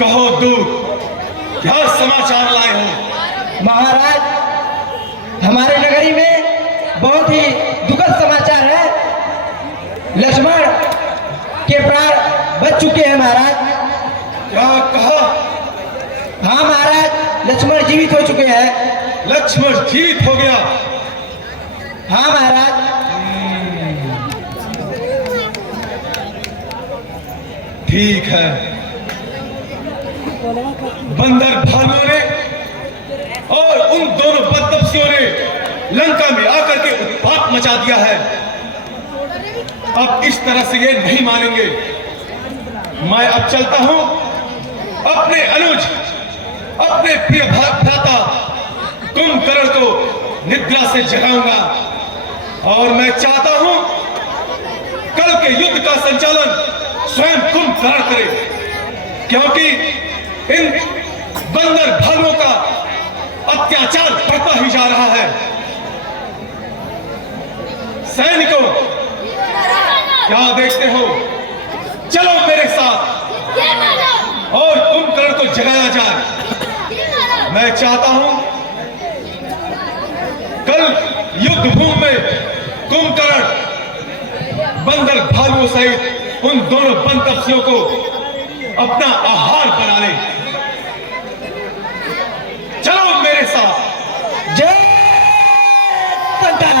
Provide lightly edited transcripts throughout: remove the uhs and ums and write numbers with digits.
कहो दूत, क्या समाचार लाए हो? महाराज, हमारे नगरी में बहुत ही दुखद समाचार है। लक्ष्मण के प्राण बच चुके हैं महाराज। क्या कहा? हाँ महाराज, लक्ष्मण जीवित हो चुके हैं। लक्ष्मण जीवित हो गया? हाँ महाराज। ठीक है। बंदर भालुओं ने और उन दोनों बदतमीजों ने लंका में आकर के उत्पात मचा दिया है। अब इस तरह से ये नहीं मानेंगे। मैं अब चलता हूं, अपने अनुज, अपने प्रिय भ्राता कुंभकर्ण को निद्रा से जगाऊंगा और मैं चाहता हूं कल के युद्ध का संचालन स्वयं कुंभकर्ण करे, क्योंकि इन बंदर भालुओं का अत्याचार बढ़ता ही जा रहा है। सैनिकों, क्या देखते हो? चलो मेरे साथ और कुंभकर्ण को जगाया जाए। मैं चाहता हूं कल युद्ध भूमि में कुंभकर्ण बंदर भालुओं सहित उन दोनों बदतमीजों को अपना आहार बना ले। चलो मेरे साथ। जय शंकर।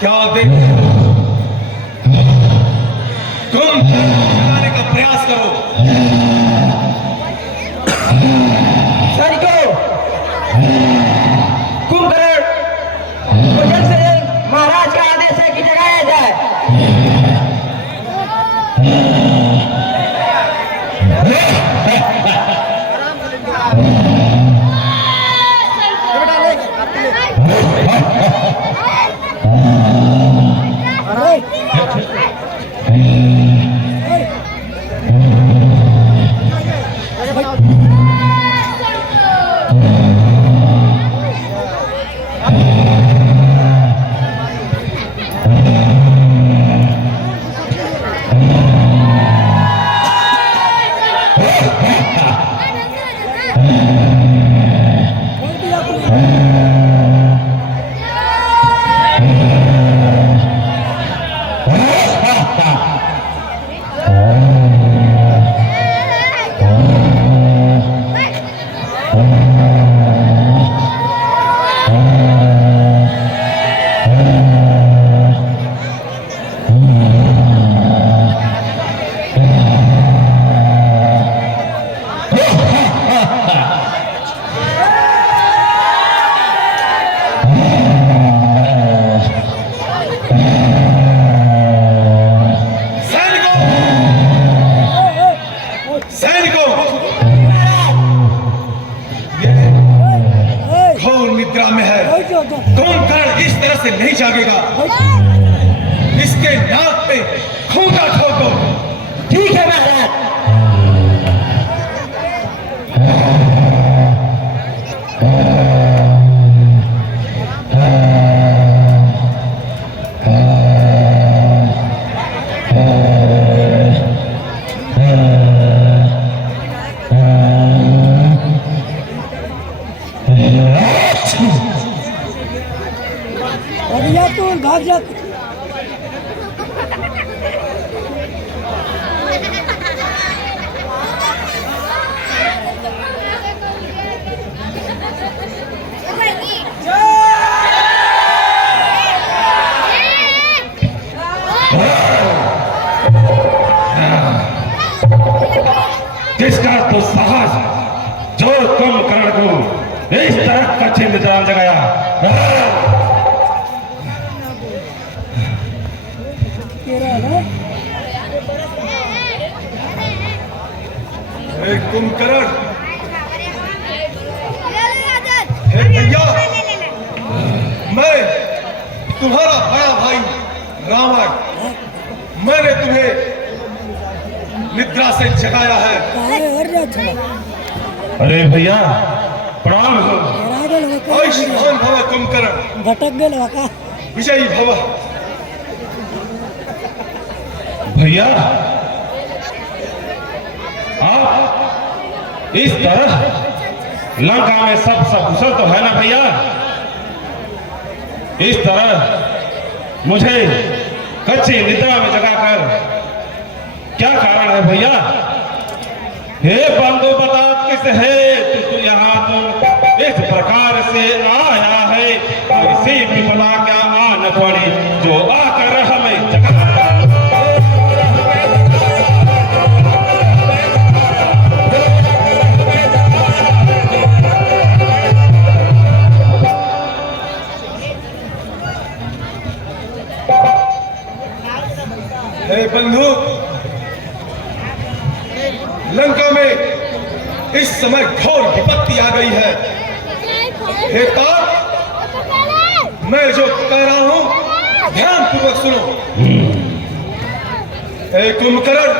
क्या देखते हो? तुम जगाने का प्रयास करो। सैनिकों, कुंभकर्ण को जल्द से जल्द महाराज का आदेश है कि जगाया जाए। कुंभकर्ण इस तरह से नहीं जागेगा। इसके नाक पे खूंटा ठोको। ठीक है महाराज। भाग जा। किसका तो साहस जो कुंभकर्ण को इस तरह कच्चे में जान जगाया। कुंभकर्ण, भैया, मैं तुम्हारा बड़ा भाई रावण, मैंने तुम्हें निद्रा से जगाया है। अरे भैया प्रणाम हो। आयुष्मान भव कुंभकर्ण, भटक गए का विजयी भव। भैया आप इस तरह लंका में सब कुशल तो है ना भैया? इस तरह मुझे कच्ची निद्रा में जगाकर क्या कारण है भैया? हे बंधु बता किस है तू यहाँ तुम इस प्रकार से आया है? इसी विपदा क्या आन पड़ी जो आकर हमें जगा। हे बंधु, लंका में इस समय घोर विपत्ति आ गई है। हे तात, मैं जो कह रहा हूं ध्यान पूर्वक सुनो। हे कुंभकर्ण,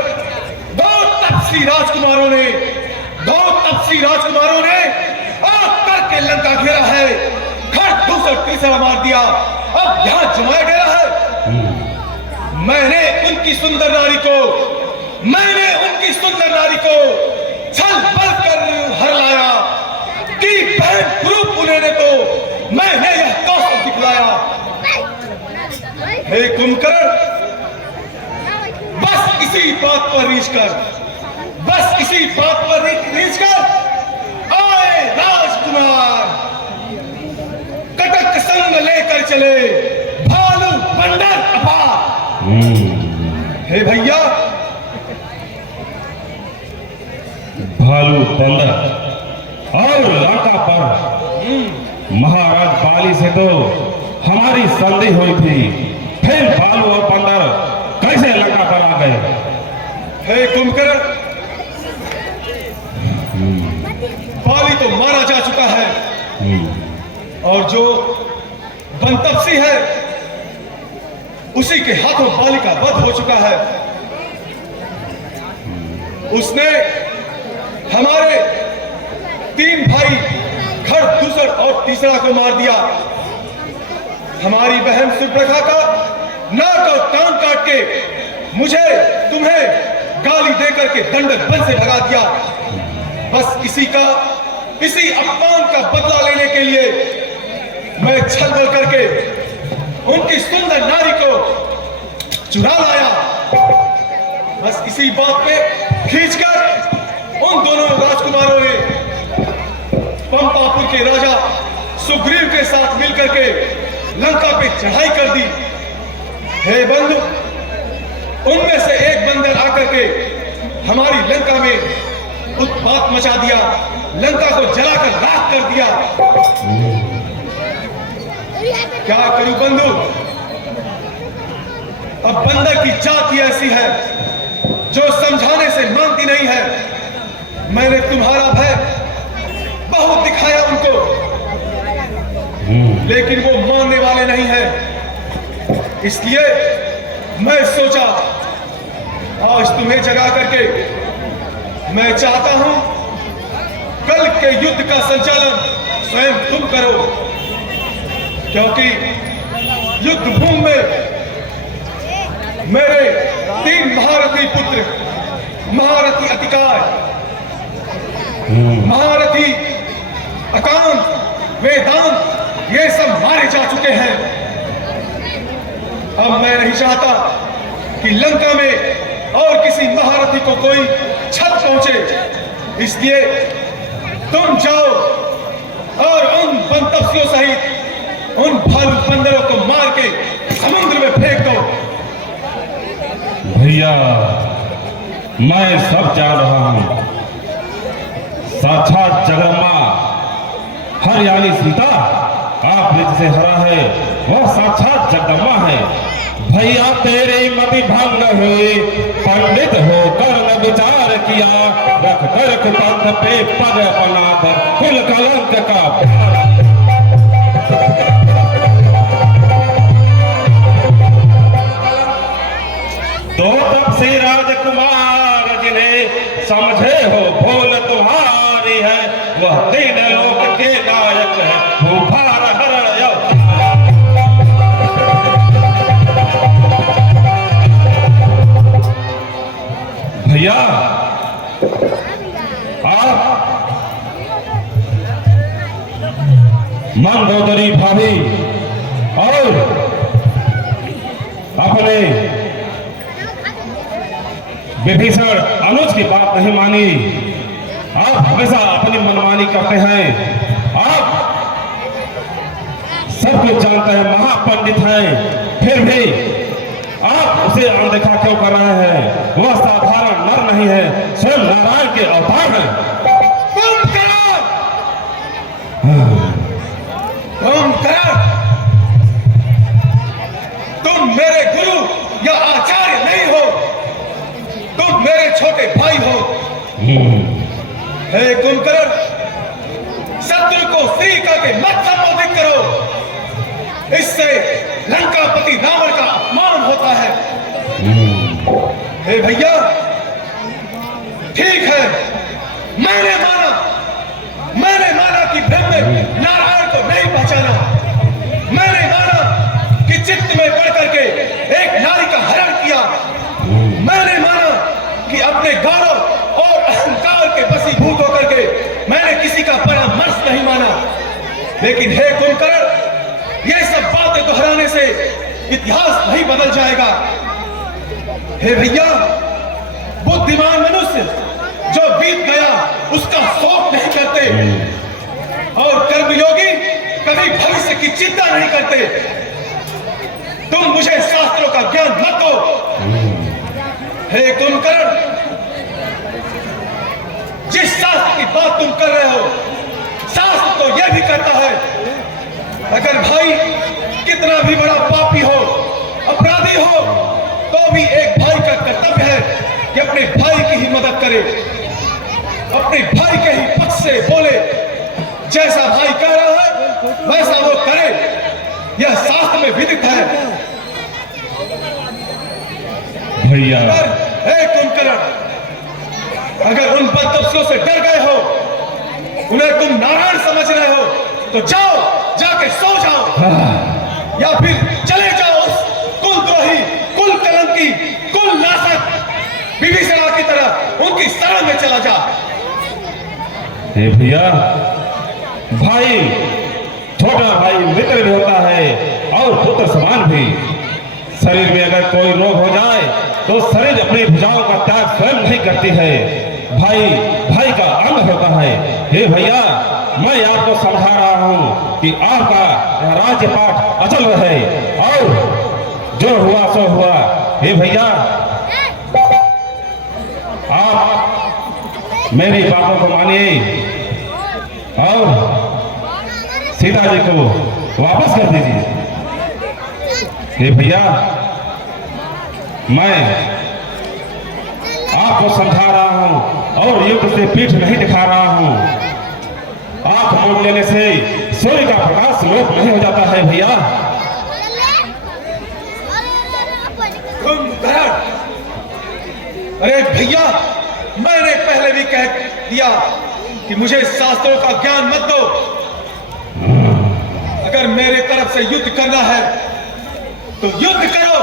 दो तपस्वी राजकुमारों ने आग करके लंका घेरा है, खड़ दूसरा तीसरा मार दिया, अब यहां जमाया गया है। मैंने उनकी सुंदर नारी को छल बल कर हर लाया कि बहन गुरु पुणे ने तो मैंने यह कौशल दिखलाया। हे कुंभकर्ण, बस इसी बात पर रीझ कर आए राजकुमार कटक संग लेकर चले भालू बंदर अपार। हे भैया, भालू बंदर और लंका पर महाराज बाली से तो हमारी संधि हुई थी, फिर भालू और बंदर कैसे लंका पर आ गए? हे कुंभकर्ण, बाली तो मारा जा चुका है और जो बनतपसी है उसी के हाथों बाली का वध हो चुका है। उसने हमारे 3 भाई खड़ दूसर और तीसरा को मार दिया। हमारी बहन सुप्रखा का नाक और कान काट के मुझे तुम्हें गाली देकर के दंडक वन से भगा दिया। बस इसी अपमान का बदला लेने के लिए मैं छल बल करके उनकी सुंदर नारी को चुरा लाया। बस इसी बात पे खींचकर उन दोनों राजकुमारों ने पंपापुर के राजा सुग्रीव के साथ मिलकर के लंका पे चढ़ाई कर दी। हे बंधु, उनमें से एक बंदर आकर के हमारी लंका में उत्पात मचा दिया, लंका को जलाकर राख कर दिया। क्या करूं बंधु, अब बंदर की जात ही ऐसी है जो समझाने से मानती नहीं है। मैंने तुम्हारा भय बहुत दिखाया उनको, लेकिन वो मानने वाले नहीं है। इसलिए मैं सोचा आज तुम्हें जगा करके मैं चाहता हूं कल के युद्ध का संचालन स्वयं तुम करो, क्योंकि युद्ध भूमि में मेरे 3 महारथी पुत्र, महारथी अतिकाय, महारथी अकांत, वेदांत, ये सब मारे जा चुके हैं। अब मैं नहीं चाहता कि लंका में और किसी महारथी को कोई छत पहुंचे, इसलिए तुम जाओ और उन बंतफसियों सहित उन भालू बंदरों को मार के समुद्र में फेंक दो। भैया मैं सब जान रहा हूं, साक्षात जगदम्बा हरियाणी सीता आपने जिसे हरा है वह साक्षात जगदम्बा है। भैया तेरी मति भंग हुई, पंडित होकर न विचार किया, रख कर कुपंथ पे पग अपना धर, कुल कलंक का तो तब से राजकुमार जिन्हें समझे हो भूल तुम्हारी है, वह 3 लोक के नायक है, भूभार हरण भैया आप मंदोदरी भाभी और अपने विभीषण अनुज की बात नहीं मानी, आप हमेशा अपनी मनमानी करते हैं। आप सब कुछ जानते हैं, महापंडित हैं, फिर भी आप उसे अनदेखा क्यों कर रहे हैं? वह साधारण नर नहीं है, स्वयं नारायण के अवतार हैं। तुम मेरे गुरु या आचार्य नहीं हो, तुम मेरे छोटे भाई हो। हे कुंभकर्ण, शत्रु को श्री करके मत संबोधित करो, इससे लंकापति रावण का अपमान होता है। हे भैया, ठीक है, मैंने माना कि ब्रह्म ने नारायण को नहीं पहचाना, मैंने माना कि चित्त में पड़ करके एक नारी का हरण किया, मैंने माना कि अपने गौरव और अहंकार के वशीभूत होकर के मैंने किसी का परामर्श नहीं माना। लेकिन हे कुंभकर्ण, ये सब बातें दोहराने से इतिहास नहीं बदल जाएगा। हे भैया, बुद्धिमान मनुष्य जो बीत गया उसका शोक नहीं करते, और कर्मयोगी कभी भविष्य की चिंता नहीं करते। तुम मुझे शास्त्रों का ज्ञान मत दो। हे कुंभकर्ण, जिस शास्त्र की बात तुम कर रहे हो, शास्त्र तो यह भी कहता है, अगर भाई कितना भी बड़ा पापी हो, अपराधी हो, तो भी एक भाई का कर्तव्य है कि अपने भाई की ही मदद करे, अपने भाई के ही पक्ष से बोले। जैसा भाई कह रहा है वैसा वो करे, यह शास्त्र में विदित है। भैया हे कुंभकर्ण, अगर उन बदतमीजों से डर गए हो, उन्हें तुम नारायण समझ रहे हो, तो जाओ, जाके सो जाओ, या फिर चले जाओ उस कुलद्रोही, कुल कलंकी, कुल नाशक विभीषण की तरह उनकी शरण में चला जा। हे भैया, भाई छोटा भाई मित्र भी होता है और पुत्र समान भी। शरीर में अगर कोई रोग हो जाए तो शरीर अपनी भुजाओं का त्याग स्वयं नहीं करती है, भाई भाई का अंग होता है। हे भैया, मैं आपको समझा रहा हूं कि आपका राज्य पाठ अचल रहे, और जो हुआ सो हुआ। हे भैया, आप मेरी बातों को मानिए और सीता जी को वापस कर दीजिए। हे भैया, मैं आपको समझा रहा हूं और युद्ध से पीठ नहीं दिखा रहा हूं। आंख मोड़ लेने से सूर्य का प्रकाश लोप नहीं हो जाता है भैया। तुम अरे भैया, मैंने पहले भी कह दिया कि मुझे शास्त्रों का ज्ञान मत दो। अगर मेरे तरफ से युद्ध करना है तो युद्ध करो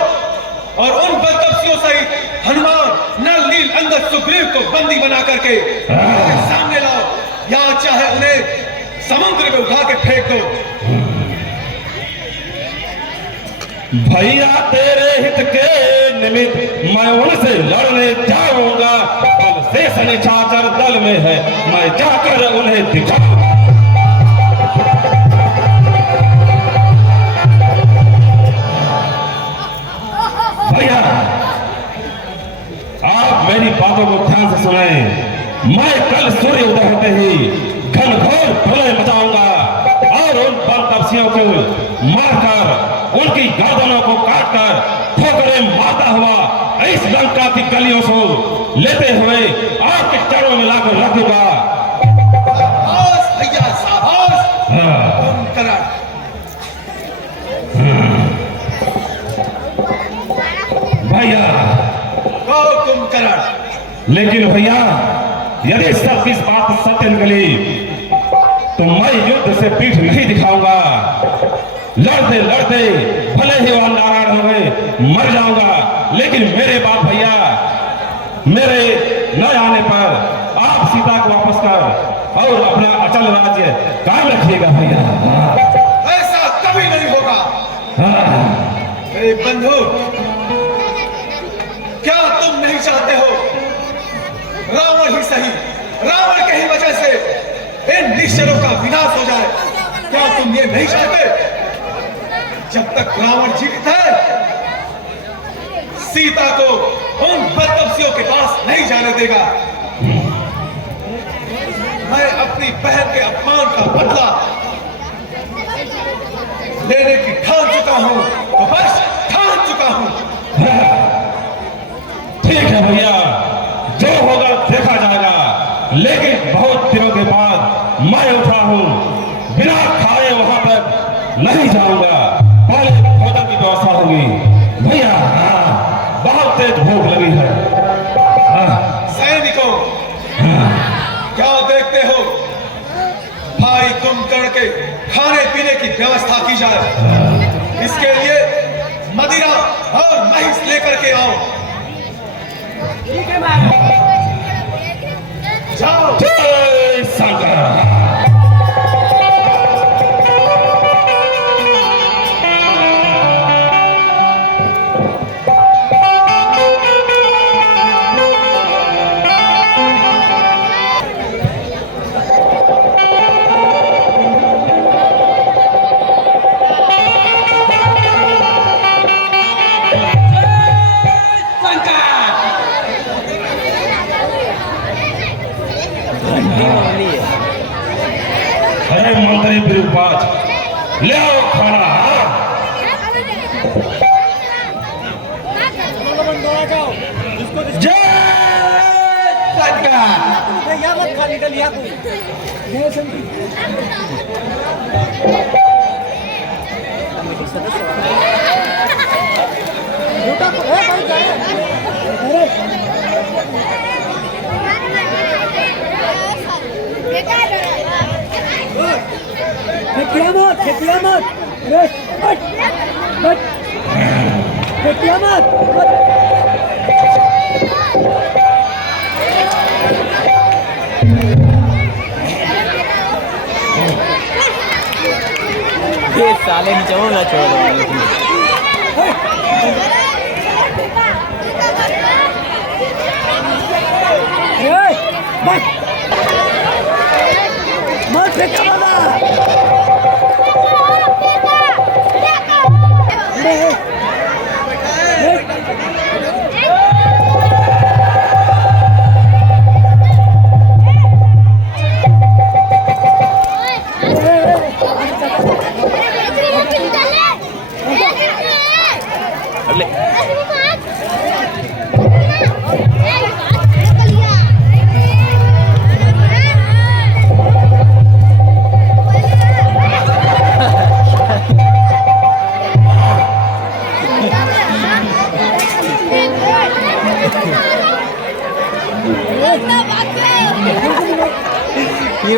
और उन बदतमीजों सहित हनुमान, नल, नील, अंगद, सुग्रीव को बंदी बना करके सामने लाओ, या चाहे उन्हें समुद्र में उठा के फेंक दो। भैया तेरे हित के निमित्त मैं उनसे लड़ने जाऊंगा। कल से शनिचाचर दल में है, मैं जाकर उन्हें दिखाऊंगा। भैया आप मेरी बातों को ध्यान से सुने। मैं कल सूर्य उदय होते ही घनघोर प्रलय मचाऊंगा और उन बदतमीजों को मारकर उनकी गर्दनों को काटकर ठोकरें मारता हुआ इस लंका की गलियों को लेते हुए आपके चरणों में लाकर रख दूंगा। शाबाश भैया, शाबाश। कुंभकर्ण, भैया कुंभकर्ण, लेकिन भैया यदि सब इस बात सत्य निकली तो मैं युद्ध से पीठ नहीं दिखाऊंगा। लड़ते लड़ते भले ही वह नारायण हो गए मर जाऊंगा, लेकिन मेरे बाद भैया मेरे न आने पर आप सीता को वापस कर और अपना अचल राज्य कायम रखिएगा भैया। ऐसा कभी नहीं होगा। मेरे बंधु, क्या तुम नहीं चाहते हो रावण ही सही, रावण के ही वजह से इन निश्चरों का विनाश हो जाए? क्या तुम ये नहीं चाहते? जब तक रावण जीवित है, सीता को उन बदतमीजों के पास नहीं जाने देगा। मैं अपनी बहन के अपमान का बदला लेने की ठान चुका हूं, तो बस ठान चुका हूं। ठीक है भैया, जो होगा देखा जाएगा, लेकिन बहुत दिनों के बाद मैं उठा हूं, बिना खाए वहां तक नहीं जाऊंगा। पहले भोजन की व्यवस्था होगी भैया। बहुत तेज भूख लगी है। सैनिकों, क्या देखते हो? भाई कुंभकर्ण के खाने पीने की व्यवस्था की जाए। इसके लिए मदिरा और महिष लेकर के आओ। ठीक है महाराज। जाओ। जय शंकर। अरे मंत्री बिरुपाच, ले आओ खाना। जय शंकर। फेंकिया मत, फेंकिया मत, फेंकिया मत। ये साले नीचे वो ना छोड़ मत फेंका बाबा।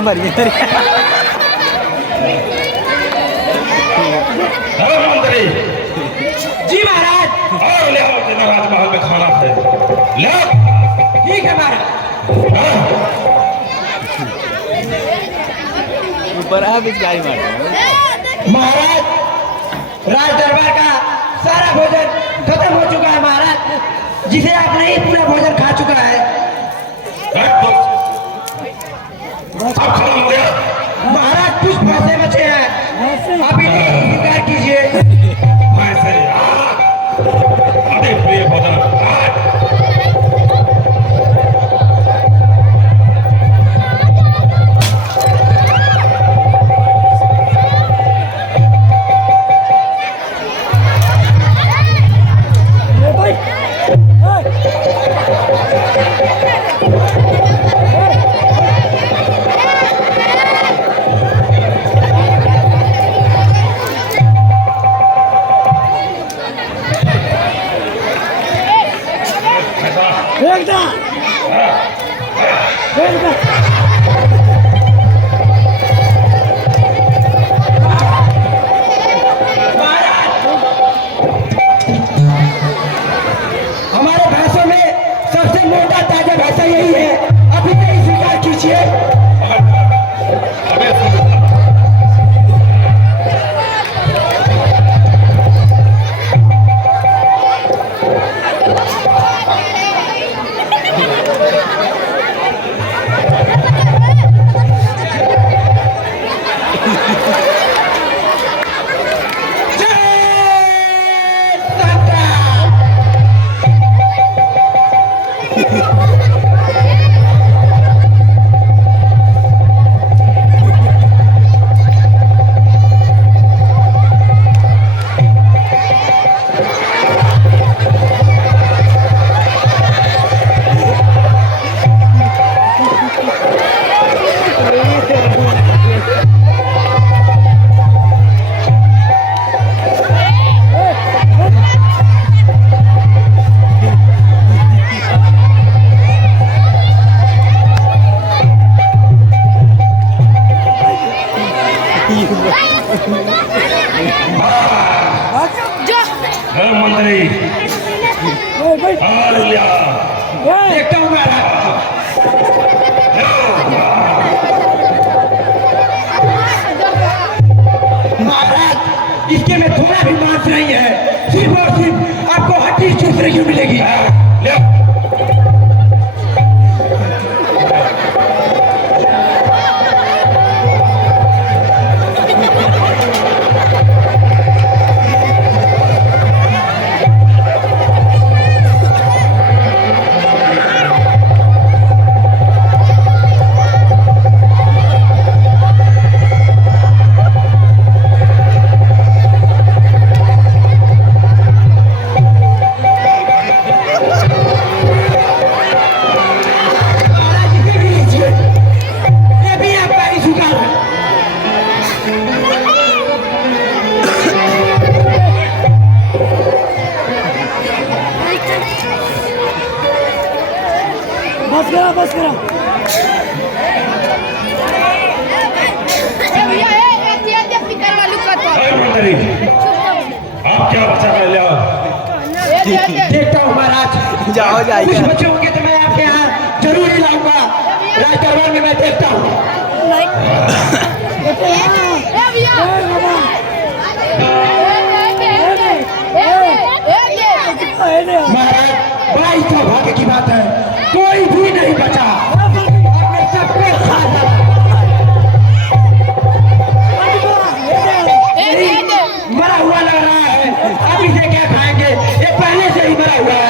मर गई मंत्री जी महाराज। और ले आओ तेरा राजमहल में खाना है, ले आओ। ठीक है महाराज। ऊपर आ बीच गाड़ी मार महाराज राज दरबार का सारा भोजन खत्म हो चुका है महाराज, जिसे आपने ही पूरा भोजन खा चुका है। सब खत्म हो गया। महाराज कुछ पैसे बचे हैं, आप इन्हें स्वीकार कीजिए। पैसे अति प्रिय भोजन। हमारे भैंसों में सबसे मोटा ताजा भैंसा यही है, आप इसे स्वीकार कीजिए। मंत्री और लिया देखता हूँ महाराज। महाराज इसके में थोड़ा भी मांस नहीं है, सिर्फ और सिर्फ आपको हड्डी चूस रही मिलेगी। ले महाराज इसे भी लीजिए, ये भी आपका ही स्वीकार है। बस करा मंत्री आप क्या बचा कर ले आओ। देखता हूँ महाराज, जाओ कुछ जाइए बच्चे होंगे तो मैं आपके यहाँ जरूर ही लाऊंगा। राज दरबार में मैं देखता हूँ। महाराज बड़ा सौभाग्य की बात है, कोई भी नहीं बचा, आपने सबको खा डाला। मरा हुआ लग रहा है, अब इसे क्या खाएंगे, ये पहले से ही मरा हुआ है।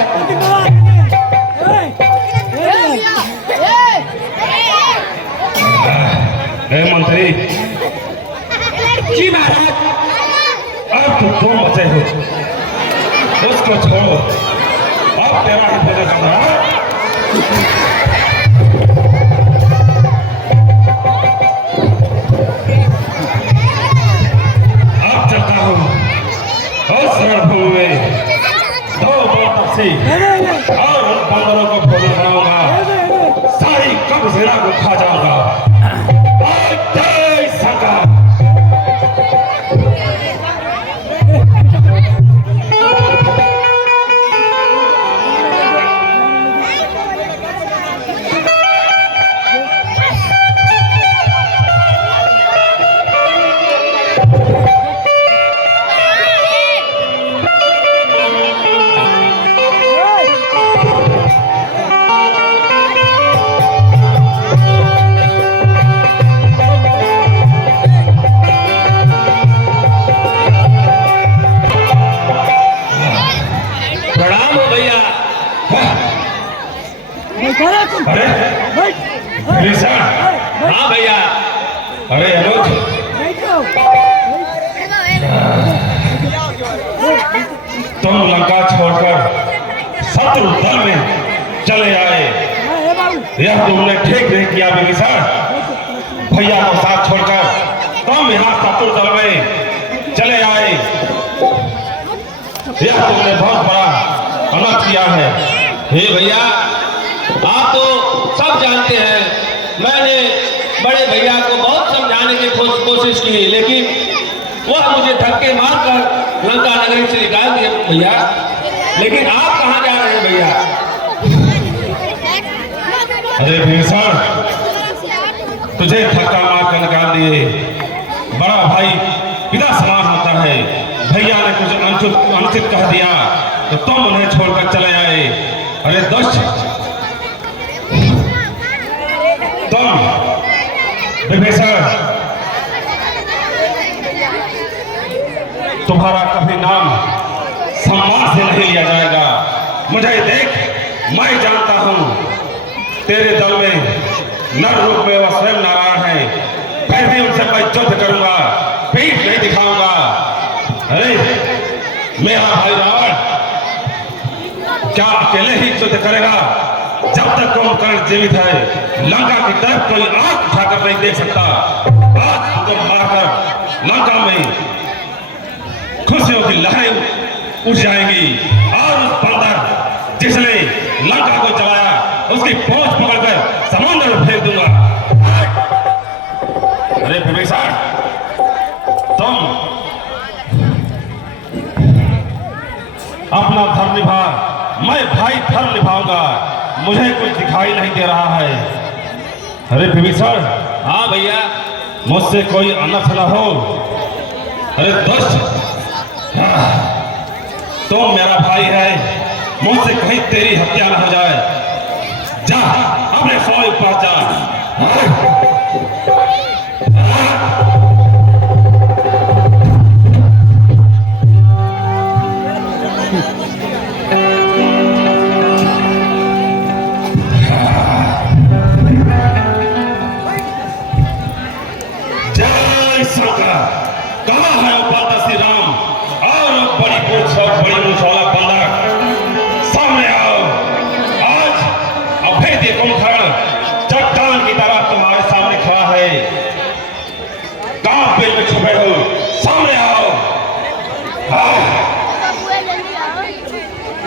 मंत्री जी महाराज। अब तो तुम बचे हो, उसको छोड़ो, अब तेरा ही भोजन करना है। अब चलता हूँ उस रणभूमि में 2 तपसी और उन बंदरों को भोजन बनाऊंगा, सारी कब सेना को खा जाऊंगा। अनुज, तुम लंका छोड़कर शत्रु दल में चले आए, यह तुमने ठीक नहीं किया विभीषण। भैया को साथ छोड़कर तुम यहाँ शत्रु दल में चले आए, यह तुमने बहुत बड़ा अनर्थ किया है। हे भैया, आप तो सब जानते हैं, मैंने बड़े भैया को बहुत समझाने की कोशिश की, लेकिन वह मुझे धक्के मारकर लंका नगरी से निकाल दिए भैया। लेकिन आप कहाँ जा रहे हैं भैया? अरे भीषण, तुझे धक्का मार कर निकाल दिए। बड़ा भाई पिता समान होता है, भैया ने कुछ अनुचित कह दिया तो तुम उन्हें छोड़कर चले आए। अरे दुष्ट, तुम विभीषण, तुम्हारा कभी नाम सम्मान से नहीं लिया जाएगा। मुझे देख, मैं जानता हूं तेरे दल में नर रूप में वह स्वयं नारायण है, फिर भी उनसे मैं युद्ध करूंगा, पीठ नहीं दिखाऊंगा। अरे मेरा भाई रावण क्या अकेले ही युद्ध करेगा? जब तक कुंभकर्ण जीवित है, लंका की तरफ कोई आंख उठाकर नहीं देख सकता। आज उनको मारकर लंका में खुशियों की लहरें उठ जाएंगी और उस बंदर जिसने लंका को जलाया उसकी पहुंच पकड़कर समुद्र में फेंक दूंगा। अरे विभीषण, तुम अपना धर्म निभा, मैं भाई धर्म निभाऊंगा। मुझे कुछ दिखाई नहीं दे रहा है। अरे विभीषण, हाँ भैया, मुझसे कोई अनर्थ न हो। अरे दुष्ट, तुम मेरा भाई है, मुझसे कहीं तेरी हत्या न हो जाए। जा अपने स्वामी के पास जा। जय शंकर, कहाँ है वो पाता श्री राम और बड़ी पूछ और बड़ी मूछ वाला बंदर? सामने आओ। आज अभेद्य कुंभकर्ण चट्टान की तरह तुम्हारे सामने खड़ा है। कहाँ पेड़ में छुपे हो? सामने आओ।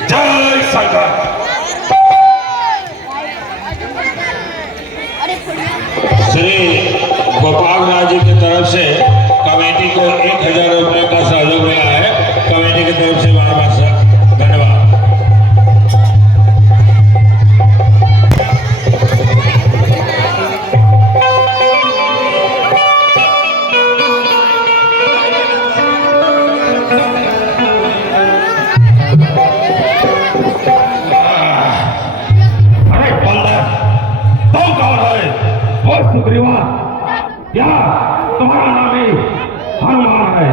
जय शंकर। श्री गोपाल राज जी की तरफ से कमेटी को 1000 रुपये का सहयोग मिला है। कमेटी की तरफ से बार बार धन्यवाद। अरे बंदर, तुम कौन है? वो सुग्रीवा, क्या तुम्हारा नाम ही हनुमान है?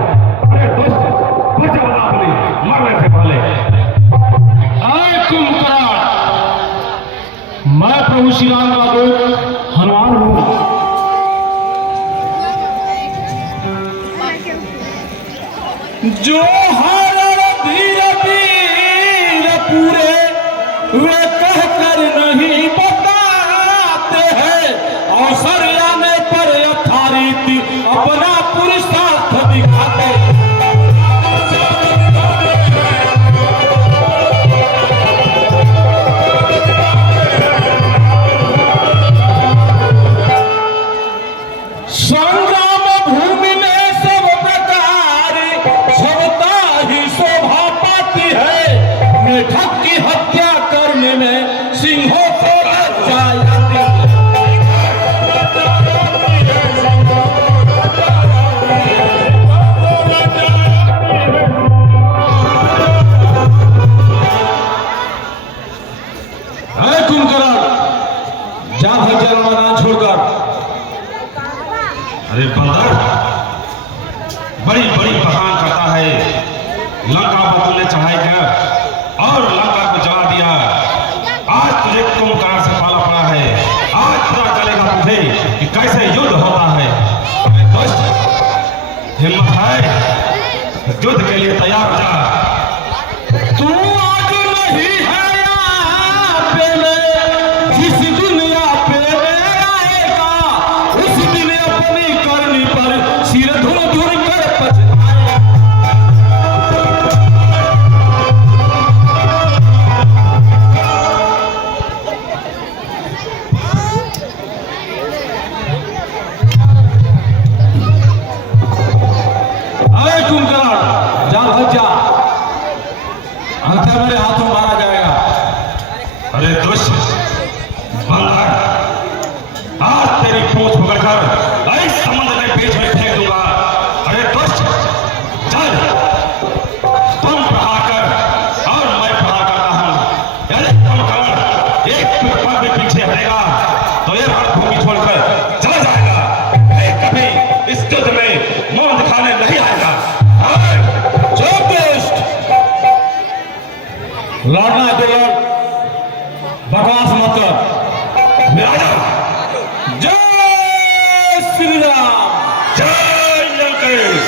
अरे दुष्ट, बचा अपने मरने से पहले। आए कुंभकर्ण, मैं प्रभु श्री राम का दूत हनुमान हूँ। जो हर धीर वीर पूरे वे कहकर नहीं बताते हैं, अवसर आने पर यथारीति अपना पुरुषार्थ दिखाते हैं। संग्राम भूमि में सब प्रकार क्षमता ही शोभा पाती है, मेढक की हत्या करने में सिंहों को लज्जा आती है। युद्ध के लिए तैयार हो जा। तू आज नहीं है यहाँ पे, मैं जिस दुनिया पे मैं आएगा उस दिन अपनी करनी पर सिर धुन धुन कर पछताएगा। अरे कुंभकर्ण जा भग जा, अंतर मेरे हाथों मारा जाएगा। अरे दुष्ट बंदर, आज तेरी पूंछ पकड़कर इस समुद्र के बीच में फेंक दूंगा। अरे दुष्ट चल, तुम प्रहार कर और मैं प्रहार करता हूं। यदि कुंभकर्ण एक पग भी पीछे हटेगा तो ये रणभूमि छोड़कर चला जाएगा। मैं कभी इस युद्ध में मुंह दिखाने नहीं आएगा। लड़ना है तो लड़, बकवास मत कर। राजा जय श्री राम, जय लंकेश।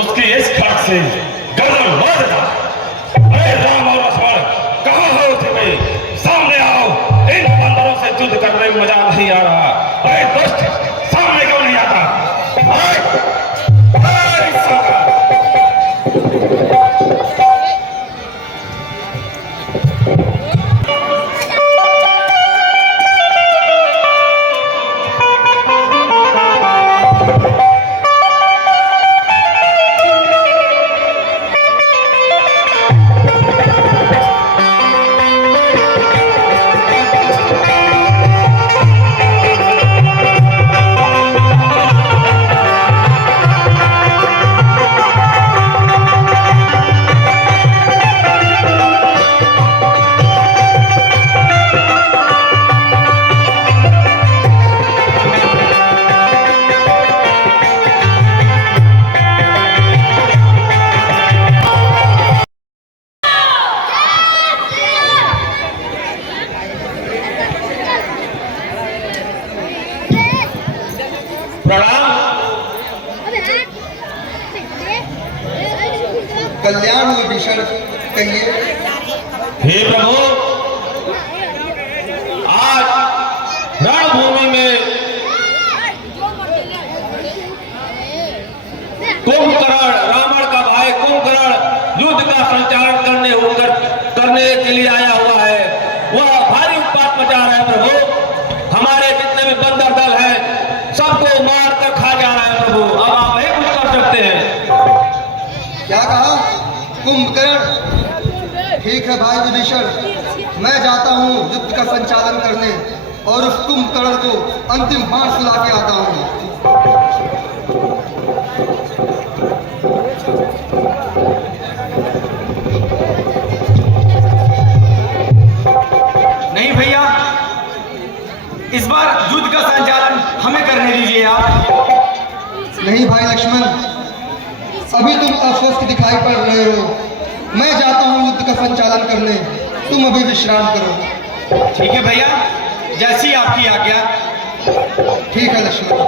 उसकी इस खट से गर्दन मार देता। अरे राम और लक्ष्मण, कहाँ हो तुम्हें? सामने आओ, इन बंदरों से युद्ध करने में मजा नहीं आ रहा। अरे दुष्ट, सामने क्यों नहीं आता? कल्याण विभीषण कहिए। हे प्रभु, आज रणभूमि में कुंभकर्ण, रावण का भाई कुंभकर्ण युद्ध का संचालन करने के लिए आया हुआ है। वह भारी उत्पात मचा रहा है प्रभु। हमारे जितने भी बंदर दल हैं सबको मार कर खा जा रहा है प्रभु। अब आप ही कुछ कर सकते हैं। क्या कहा? कुंभकर्ण? ठीक है भाई विभीषण, मैं जाता हूँ युद्ध का संचालन करने और उस कुंभकर्ण को अंतिम बाण सुला के आता हूँ। नहीं भैया, इस बार युद्ध का संचालन हमें करने दीजिए आप। नहीं भाई लक्ष्मण, अभी तुम अस्वस्थ दिखाई पड़ रहे हो। मैं जाता हूँ युद्ध का संचालन करने, तुम अभी विश्राम करो। ठीक है भैया, जैसी आपकी आज्ञा। ठीक है लक्ष्मण।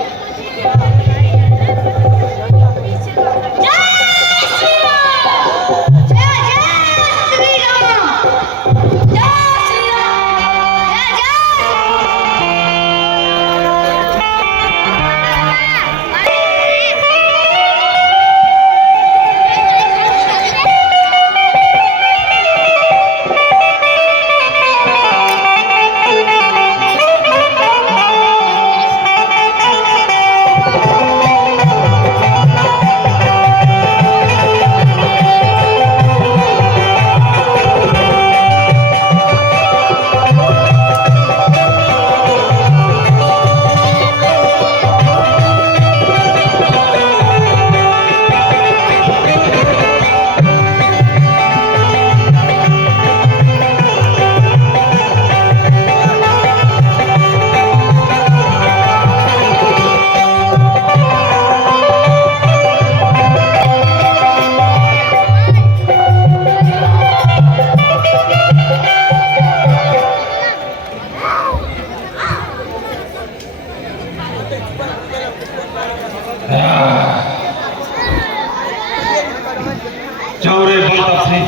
चौरे बलता सिंह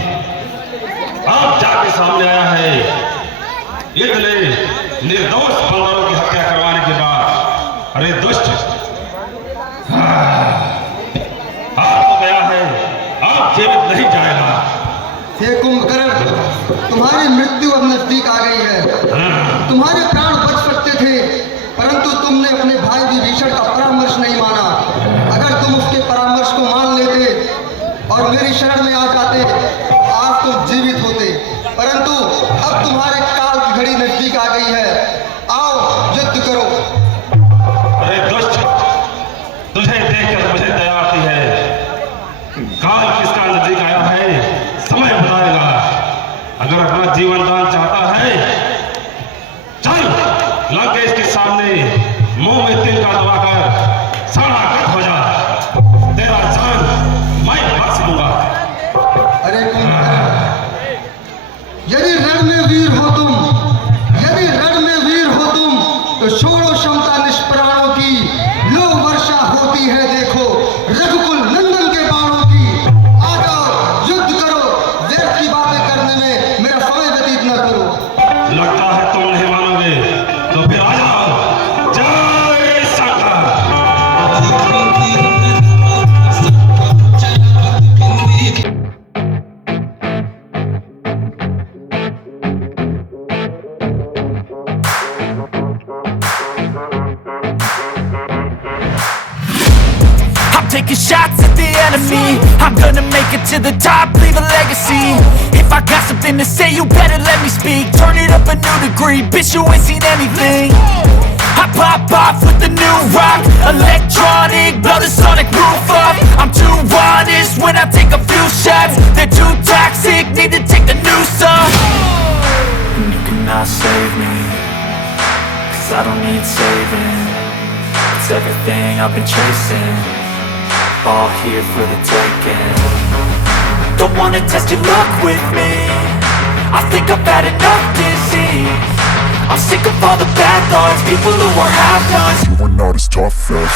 आप जाके सामने आया है इतने निर्दोष बंदरों की हत्या करवाने के बाद। अरे दुष्ट, आप तो गया है, आप जीवित नहीं जाएगा। हे कुंभकर्ण, तुम्हारी मृत्यु अब नजदीक आ गई है। तुम्हारे प्राण बच सकते थे, परंतु तुमने अपने भाई विभीषण का परामर्श नहीं माना। अगर तुम उसके परामर्श को मान लेते और मेरी शरण में आ जाते, आज तुम जीवित होते। परंतु अब तुम्हारे काल की घड़ी नजदीक आ गई है। आओ युद्ध करो। अरे दुष्ट, तुझे देखकर मुझे दया आती है। काल किसका नजदीक आया है, समय बताएगा। अगर अपना जीवन दान चाहता है, चल लंकेश के सामने मुंह में तिनका दबाकर सड़ाकट हो जा। तेरा जान मैं बख्श दूंगा। अरे कुंभकर्ण, यदि रण में वीर हो तुम, यदि रण में वीर हो तुम, तो छोड़ो क्षमता निष्प्राणों की। लो वर्षा होती है देखो रघुकुल नंदन के बाणों की। आ जाओ युद्ध करो, व्यर्थ की बातें करने में मेरा समय व्यतीत न करो। लगता है तुम नहीं मानोगे, तो फिर आ जाओ। जय Shankar. I'm taking shots at the enemy. I'm gonna make it to the top, leave a legacy. If I got something to say, you better let me speak. Turn it up a new degree, bitch, you ain't seen anything. I pop off with the new rock, electronic, blow the sonic roof up. I'm too honest when I take a few shots. They're too toxic, need to take the noose off. And you cannot save me, 'cause I don't need saving. It's everything I've been chasing, all here for the taking. Don't wanna test your luck with me, I think I've had enough disease. I'm sick of all the bad thoughts, people who are half-nots. You were not as tough as